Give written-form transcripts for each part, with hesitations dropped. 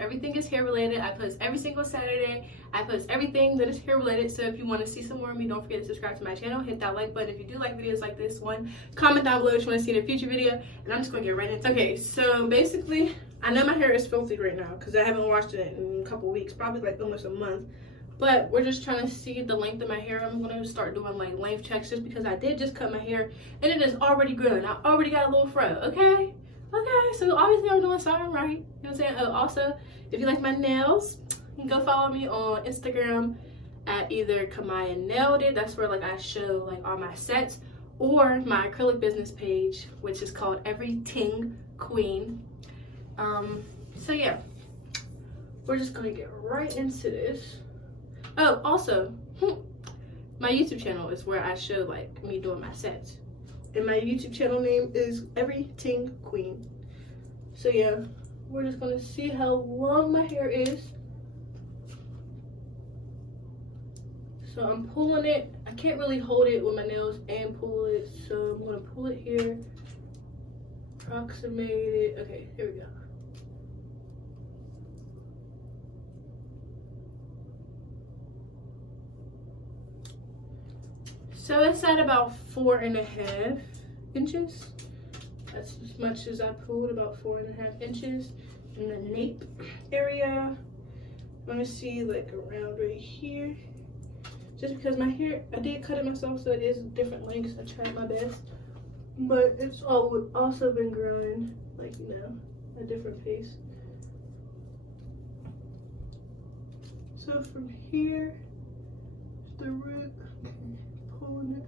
everything is hair related. I post every single Saturday. I post everything that is hair related. So if you want to see some more of me, don't forget to subscribe to my channel. Hit that like button if you do like videos like this one. Comment down below what you want to see in a future video. And I'm just going to get right into it. Okay, so basically, I know my hair is filthy right now because I haven't washed it in a couple weeks. Probably like almost a month. But we're just trying to see the length of my hair. I'm going to start doing like length checks just because I did just cut my hair. And it is already growing. I already got a little fro, okay? Okay, so obviously I'm doing something right. You know what I'm saying? Oh, also, if you like my nails, you can go follow me on Instagram at either Miyah Nailed It. That's where like I show like all my sets, or my acrylic business page, which is called Everything Queen. So yeah, we're just gonna get right into this. Oh, also, my YouTube channel is where I show like me doing my sets. And my YouTube channel name is Everything Queen. So yeah, we're just gonna see how long my hair is. So I'm pulling it. I can't really hold it with my nails and pull it. So I'm gonna pull it here, approximate it. Okay, here we go. So it's at about 4.5 inches. That's as much as I pulled, about 4.5 inches. In the nape area, I'm gonna see like around right here. Just because my hair, I did cut it myself, so it is different lengths. I tried my best, but it's also been growing, like, you know, at a different pace. So from here, the root. Okay. Pulling it.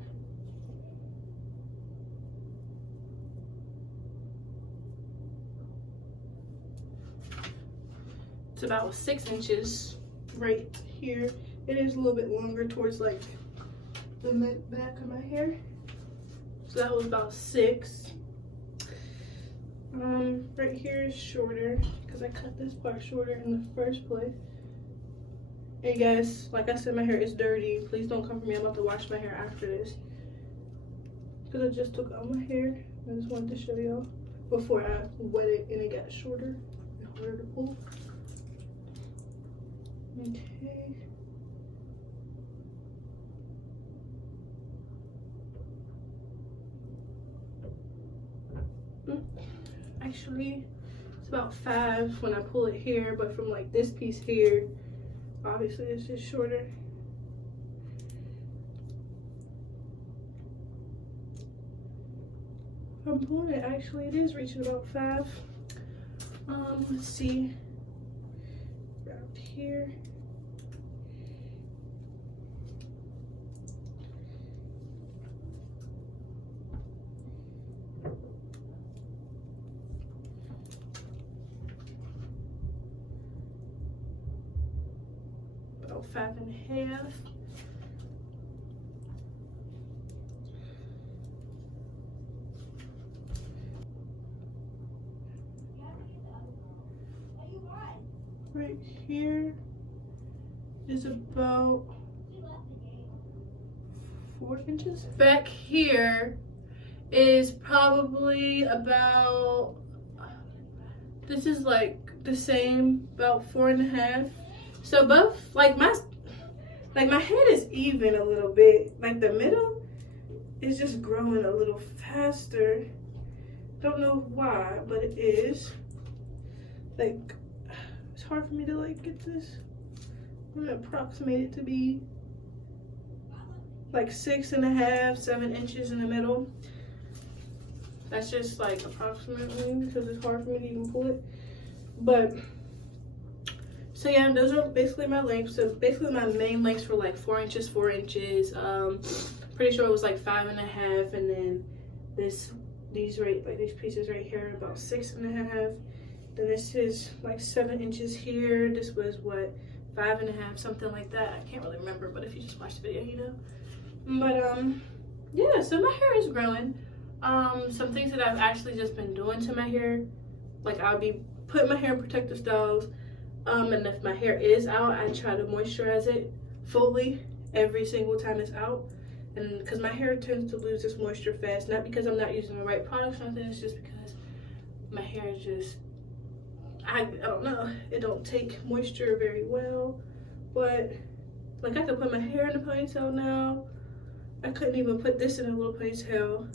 It's about 6 inches right here. It is a little bit longer towards like the back of my hair. So that was about 6. Right here is shorter because I cut this part shorter in the first place. Hey guys, like I said, my hair is dirty. Please don't come for me. I'm about to wash my hair after this. Because I just took out my hair. I just wanted to show y'all before I wet it and it got shorter and harder to pull. Okay. Actually, it's about 5 when I pull it here, but from like this piece here, obviously it's just shorter. I'm pulling it, actually it is reaching about 5. Let's see, around here. About 5.5. Right here is about 4 inches. Back here is probably about, this is like the same, about 4.5. So both, like my head is even a little bit. Like the middle is just growing a little faster. Don't know why, but it is. Like, it's hard for me to like get this. I'm gonna approximate it to be like 6.5, 7 inches in the middle. That's just like approximately because it's hard for me to even pull it. But so yeah, those are basically my lengths. So basically my main lengths were like 4 inches, 4 inches. Pretty sure it was like 5.5, and then these pieces right here about 6.5. Then this is like 7 inches here. This was what, 5.5, something like that. I can't really remember, but if you just watch the video, you know. But yeah, so my hair is growing. Some things that I've actually just been doing to my hair, like I'll be putting my hair in protective styles. And if my hair is out, I try to moisturize it fully every single time it's out. And because my hair tends to lose its moisture fast, not because I'm not using the right products or nothing, it's just because my hair is just I don't know, it don't take moisture very well. But like, I could put my hair in a ponytail now. I couldn't even put this in a little ponytail.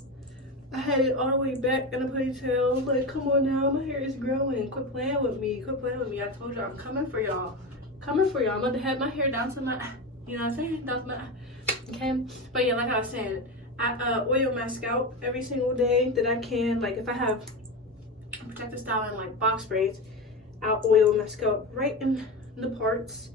I had it all the way back in a ponytail. Like, come on now, my hair is growing. Quit playing with me. Quit playing with me. I told y'all I'm coming for y'all. Coming for y'all. I'm about to have my hair down to my, you know what I'm saying? Down to my, okay? But yeah, like I was saying, I oil my scalp every single day that I can. Like, if I have protective style and like box braids, I'll oil my scalp right in the parts.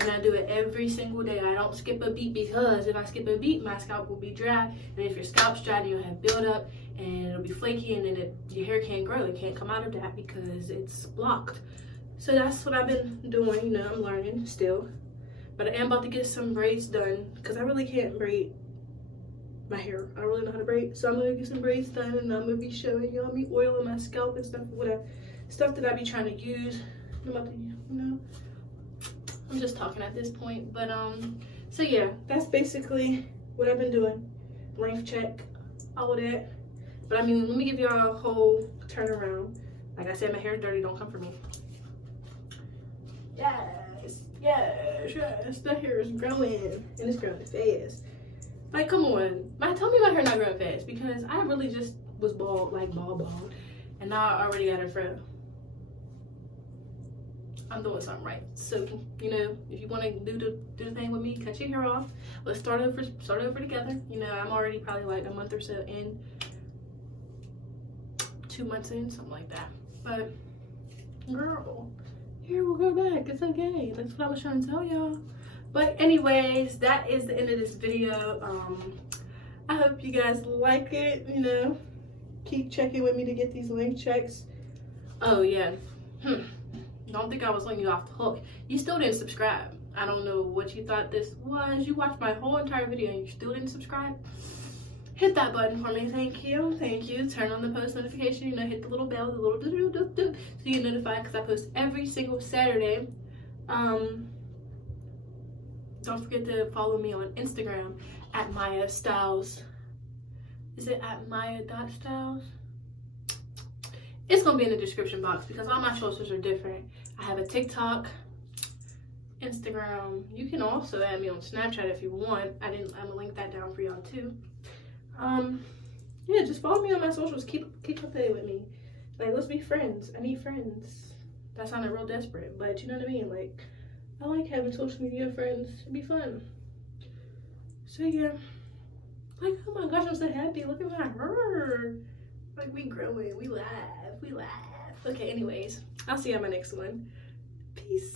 And I do it every single day. I don't skip a beat, because if I skip a beat, my scalp will be dry. And if your scalp's dry, then you'll have buildup and it'll be flaky, and then your hair can't grow. It can't come out of that because it's blocked. So that's what I've been doing. You know, I'm learning still. But I am about to get some braids done, because I really can't braid my hair. I don't really know how to braid. So I'm going to get some braids done, and I'm going to be showing y'all me oiling my scalp and stuff, stuff that I be trying to use. I'm about to, you know. I'm just talking at this point, but so yeah, that's basically what I've been doing. Length check, all of that. But I mean, let me give y'all a whole turnaround. Like I said, my hair is dirty, don't come for me. Yes, yes, yes, the hair is growing, and it's growing fast. Like, come on, tell me my hair not growing fast, because I really just was bald, like bald, and now I already got a fro. I'm doing something right. So, you know, if you want to do the thing with me, cut your hair off. Let's start over together. You know, I'm already probably like a month or so in, 2 months in, something like that. But girl, hair will go back. It's okay. That's what I was trying to tell y'all. But anyways, that is the end of this video. I hope you guys like it. You know, keep checking with me to get these link checks. Oh yeah. Don't think I was letting you off the hook. You still didn't subscribe. I don't know what you thought this was. You watched my whole entire video and you still didn't subscribe. Hit that button for me. Thank you. Thank you. Turn on the post notification. You know, hit the little bell, the little do-do-do-do, so you get notified, because I post every single Saturday. Don't forget to follow me on Instagram at Miyah Styles. Is it at Miyah.styles? It's gonna be in the description box, because all my socials are different. I have a TikTok, Instagram. You can also add me on Snapchat if you want. I'm gonna link that down for y'all too. Yeah, just follow me on my socials. Keep updated with me. Like, let's be friends. I need friends. That sounded real desperate, but you know what I mean. Like, I like having social media friends. It'd be fun. So yeah, like, oh my gosh, I'm so happy. Look at my hair. Like, we growing, we laugh. Okay, anyways, I'll see you on my next one. Peace.